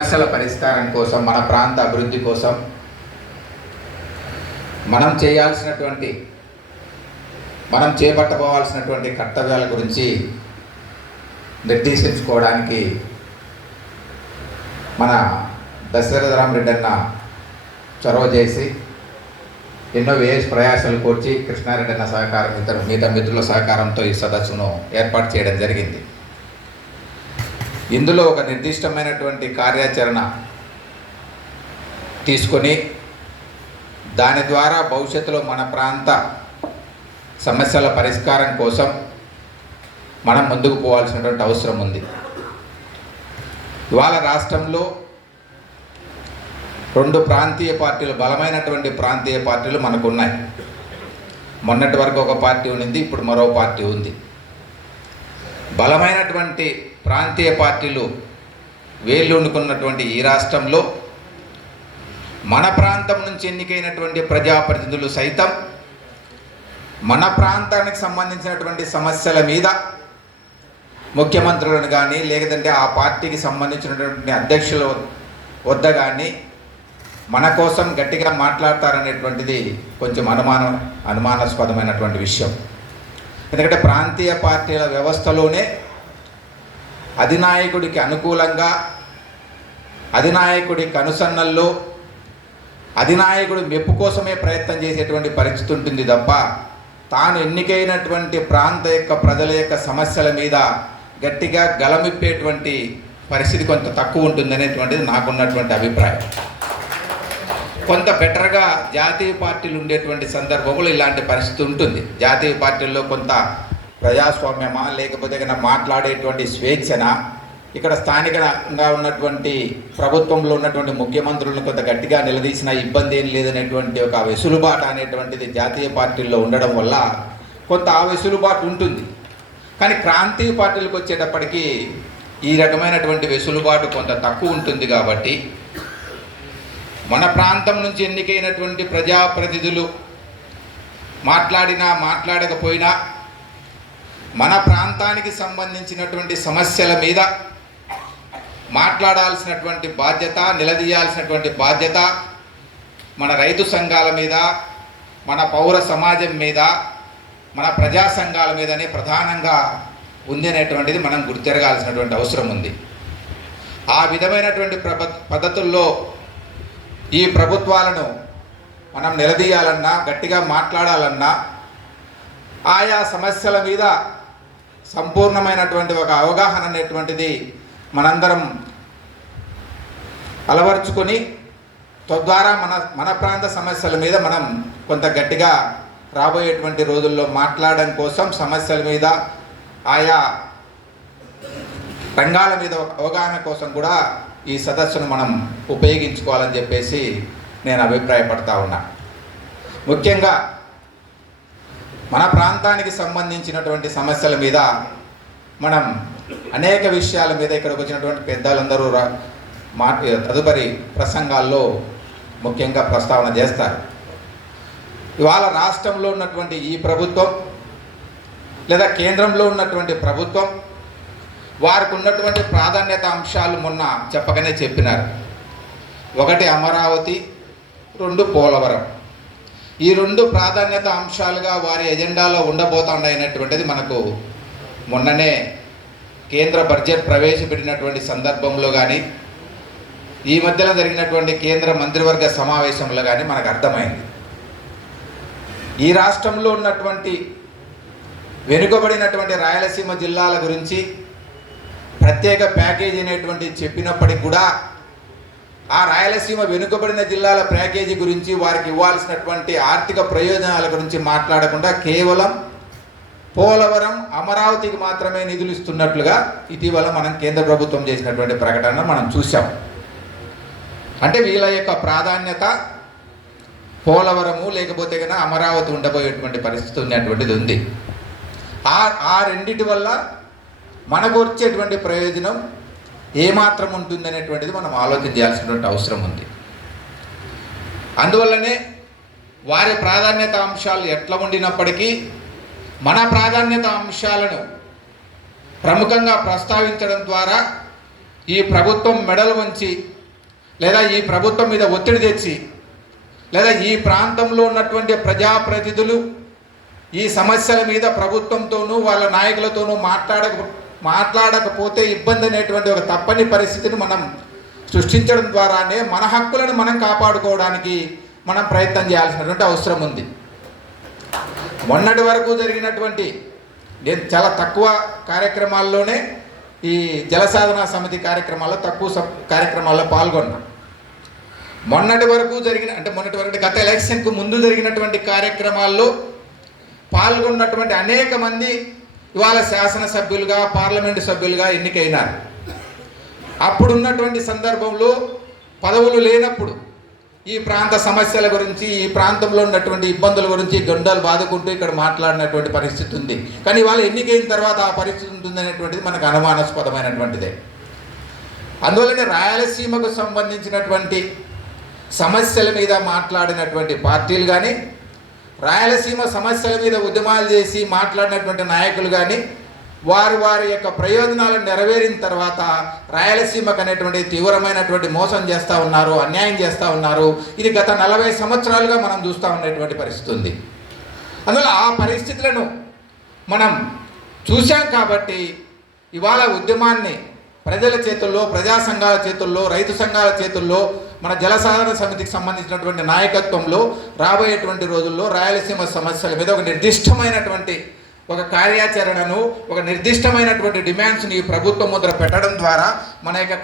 సమస్యల పరిష్కారం కోసం, మన ప్రాంత అభివృద్ధి కోసం మనం చేపట్టబోవాల్సినటువంటి కర్తవ్యాల గురించి నిర్దేశించుకోవడానికి మన దశరథరామరెడ్డి అన్న చొరవ చేసి ఎన్నో ప్రయాసాలు కోర్చి కృష్ణారెడ్డి అన్న సహకారం, మిగతా మిత్రుల సహకారంతో ఈ సదస్సును ఏర్పాటు చేయడం జరిగింది. ఇందులో ఒక నిర్దిష్టమైనటువంటి కార్యాచరణ తీసుకొని దాని ద్వారా భవిష్యత్తులో మన ప్రాంత సమస్యల పరిష్కారం కోసం మనం ముందుకు పోవాల్సినటువంటి అవసరం ఉంది. ఇవాళ రాష్ట్రంలో రెండు ప్రాంతీయ పార్టీలు, బలమైనటువంటి ప్రాంతీయ పార్టీలు మనకు ఉన్నాయి. మొన్నటి వరకు ఒక పార్టీ ఉంది, ఇప్పుడు మరో పార్టీ ఉంది. బలమైనటువంటి ప్రాంతీయ పార్టీలు వేళ్ళూనుకున్నటువంటి ఈ రాష్ట్రంలో మన ప్రాంతం నుంచి ఎన్నికైనటువంటి ప్రజాప్రతినిధులు సైతం మన ప్రాంతానికి సంబంధించినటువంటి సమస్యల మీద ముఖ్యమంత్రులను కానీ, లేదంటే ఆ పార్టీకి సంబంధించినటువంటి అధ్యక్షుల వద్ద కానీ మన కోసం గట్టిగా మాట్లాడతారనేటువంటిది కొంచెం అనుమానాస్పదమైనటువంటి విషయం. ఎందుకంటే ప్రాంతీయ పార్టీల వ్యవస్థలోనే అధినాయకుడికి అనుకూలంగా, అధినాయకుడి కనుసన్నల్లో అధినాయకుడు మెప్పు కోసమే ప్రయత్నం చేసేటువంటి పరిస్థితి ఉంటుంది తప్ప తాను ఎన్నికైనటువంటి ప్రాంత యొక్క ప్రజల యొక్క సమస్యల మీద గట్టిగా గలమిప్పేటువంటి పరిస్థితి కొంత తక్కువ ఉంటుందనేటువంటిది నాకున్నటువంటి అభిప్రాయం. కొంత బెటర్గా జాతీయ పార్టీలు ఉండేటువంటి సందర్భంలో ఇలాంటి పరిస్థితి ఉంటుంది. జాతీయ పార్టీల్లో కొంత ప్రజాస్వామ్యమా, లేకపోతే మాట్లాడేటువంటి స్వేచ్ఛన, ఇక్కడ స్థానికంగా ఉన్నటువంటి ప్రభుత్వంలో ఉన్నటువంటి ముఖ్యమంత్రులను కొంత గట్టిగా నిలదీసిన ఇబ్బంది ఏం లేదనేటువంటి ఒక వెసులుబాటు అనేటువంటిది జాతీయ పార్టీల్లో ఉండడం వల్ల కొంత ఆ వెసులుబాటు ఉంటుంది. కానీ ప్రాంతీయ పార్టీలకు వచ్చేటప్పటికీ ఈ రకమైనటువంటి వెసులుబాటు కొంత తక్కువ ఉంటుంది. కాబట్టి మన ప్రాంతం నుంచి ఎన్నికైనటువంటి ప్రజాప్రతినిధులు మాట్లాడకపోయినా మన ప్రాంతానికి సంబంధించినటువంటి సమస్యల మీద మాట్లాడాల్సినటువంటి బాధ్యత, నిలదీయాల్సినటువంటి బాధ్యత మన రైతు సంఘాల మీద, మన పౌర సమాజం మీద, మన ప్రజా సంఘాల మీదనే ప్రధానంగా ఉంది అనేటువంటిది మనం గుర్తెరగాల్సినటువంటి అవసరం ఉంది. ఆ విధమైనటువంటి పద్ధతుల్లో ఈ ప్రభుత్వాలను మనం నిలదీయాలన్నా, గట్టిగా మాట్లాడాలన్నా ఆయా సమస్యల మీద సంపూర్ణమైనటువంటి ఒక అవగాహన అనేటువంటిది మనందరం అలవర్చుకొని తద్వారా మన ప్రాంత సమస్యల మీద మనం కొంత గట్టిగా రాబోయేటువంటి రోజుల్లో మాట్లాడడం కోసం, సమస్యల మీద ఆయా రంగాల మీద అవగాహన కోసం కూడా ఈ సదస్సును మనం ఉపయోగించుకోవాలని చెప్పేసి నేను అభిప్రాయపడతా ఉన్నా. ముఖ్యంగా మన ప్రాంతానికి సంబంధించినటువంటి సమస్యల మీద మనం అనేక విషయాల మీద ఇక్కడికి వచ్చినటువంటి పెద్దలందరూ తదుపరి ప్రసంగాల్లో ముఖ్యంగా ప్రస్తావన చేస్తారు. ఇవాళ రాష్ట్రంలో ఉన్నటువంటి ఈ ప్రభుత్వం లేదా కేంద్రంలో ఉన్నటువంటి ప్రభుత్వం వారికి ఉన్నటువంటి ప్రాధాన్యత అంశాలు మొన్న చెప్పగానే చెప్పినారు. ఒకటి అమరావతి, రెండు పోలవరం. ఈ రెండు ప్రాధాన్యత అంశాలుగా వారి ఎజెండాలో ఉండబోతుండనేటువంటిది మనకు మొన్ననే కేంద్ర బడ్జెట్ ప్రవేశపెట్టినటువంటి సందర్భంలో కానీ, ఈ మధ్యలో జరిగినటువంటి కేంద్ర మంత్రివర్గ సమావేశంలో కానీ మనకు అర్థమైంది. ఈ రాష్ట్రంలో ఉన్నటువంటి వెనుకబడినటువంటి రాయలసీమ జిల్లాల గురించి ప్రత్యేక ప్యాకేజీ అనేటువంటిది చెప్పినప్పటికి కూడా ఆ రాయలసీమ వెనుకబడిన జిల్లాల ప్యాకేజీ గురించి, వారికి ఇవ్వాల్సినటువంటి ఆర్థిక ప్రయోజనాల గురించి మాట్లాడకుండా కేవలం పోలవరం, అమరావతికి మాత్రమే నిధులు ఇస్తున్నట్లుగా ఇటీవల మనం కేంద్ర ప్రభుత్వం చేసినటువంటి ప్రకటన మనం చూసాం. అంటే వీళ్ళ యొక్క ప్రాధాన్యత పోలవరము లేకపోతే కన్నా అమరావతి ఉండబోయేటువంటి పరిస్థితి ఉన్నటువంటిది ఉంది. ఆ రెండిటి వల్ల మనకు వచ్చేటువంటి ప్రయోజనం ఏమాత్రం ఉంటుందనేటువంటిది మనం ఆలోచన చేయాల్సినటువంటి అవసరం ఉంది. అందువల్లనే వారి ప్రాధాన్యత అంశాలు ఎట్లా ఉండినప్పటికీ మన ప్రాధాన్యత అంశాలను ప్రముఖంగా ప్రస్తావించడం ద్వారా ఈ ప్రభుత్వం మెడలు వంచి లేదా ఈ ప్రభుత్వం మీద ఒత్తిడి తెచ్చి లేదా ఈ ప్రాంతంలో ఉన్నటువంటి ప్రజాప్రతినిధులు ఈ సమస్యల మీద ప్రభుత్వంతోనూ వాళ్ళ నాయకులతోనూ మాట్లాడకపోతే ఇబ్బంది అనేటువంటి ఒక తప్పని పరిస్థితిని మనం సృష్టించడం ద్వారానే మన హక్కులను మనం కాపాడుకోవడానికి మనం ప్రయత్నం చేయాల్సినటువంటి అవసరం ఉంది. మొన్నటి వరకు జరిగినటువంటి నేను చాలా తక్కువ కార్యక్రమాల్లోనే ఈ జలసాధన సమితి కార్యక్రమాల్లో కార్యక్రమాల్లో పాల్గొన్నా. మొన్నటి వరకు గత ఎలక్షన్కు ముందు జరిగినటువంటి కార్యక్రమాల్లో పాల్గొన్నటువంటి అనేక మంది ఇవాళ శాసనసభ్యులుగా పార్లమెంటు సభ్యులుగా ఎన్నికైనారు. అప్పుడున్నటువంటి సందర్భంలో పదవులు లేనప్పుడు ఈ ప్రాంత సమస్యల గురించి ఈ ప్రాంతంలో ఉన్నటువంటి ఇబ్బందుల గురించి గొండాలు బాదుకుంటూ ఇక్కడ మాట్లాడినటువంటి పరిస్థితి ఉంది. కానీ ఇవాళ ఎన్నికైన తర్వాత ఆ పరిస్థితి ఉంటుందనేటువంటిది మనకు అనుమానాస్పదమైనటువంటిదే. అందువల్లనే రాయలసీమకు సంబంధించినటువంటి సమస్యల మీద మాట్లాడినటువంటి పార్టీలు కానీ రాయలసీమ సమస్యల మీద ఉద్యమాలు చేసి మాట్లాడినటువంటి నాయకులు కానీ వారి యొక్క ప్రయోజనాలను నెరవేరిన తర్వాత రాయలసీమకు అనేటువంటి తీవ్రమైనటువంటి మోసం చేస్తూ ఉన్నారు, అన్యాయం చేస్తూ ఉన్నారు. ఇది గత 40 సంవత్సరాలుగా మనం చూస్తూ ఉండేటువంటి పరిస్థితి ఉంది. అందువల్ల ఆ పరిస్థితులను మనం చూశాం కాబట్టి ఇవాళ ఉద్యమాన్ని ప్రజల చేతుల్లో, ప్రజా సంఘాల చేతుల్లో, రైతు సంఘాల చేతుల్లో, మన జలసాధన సమితికి సంబంధించినటువంటి నాయకత్వంలో రాబోయేటువంటి రోజుల్లో రాయలసీమ సమస్యల మీద ఒక నిర్దిష్టమైనటువంటి ఒక కార్యాచరణను, ఒక నిర్దిష్టమైనటువంటి డిమాండ్స్ని ఈ ప్రభుత్వం ముద్ర పెట్టడం ద్వారా మన యొక్క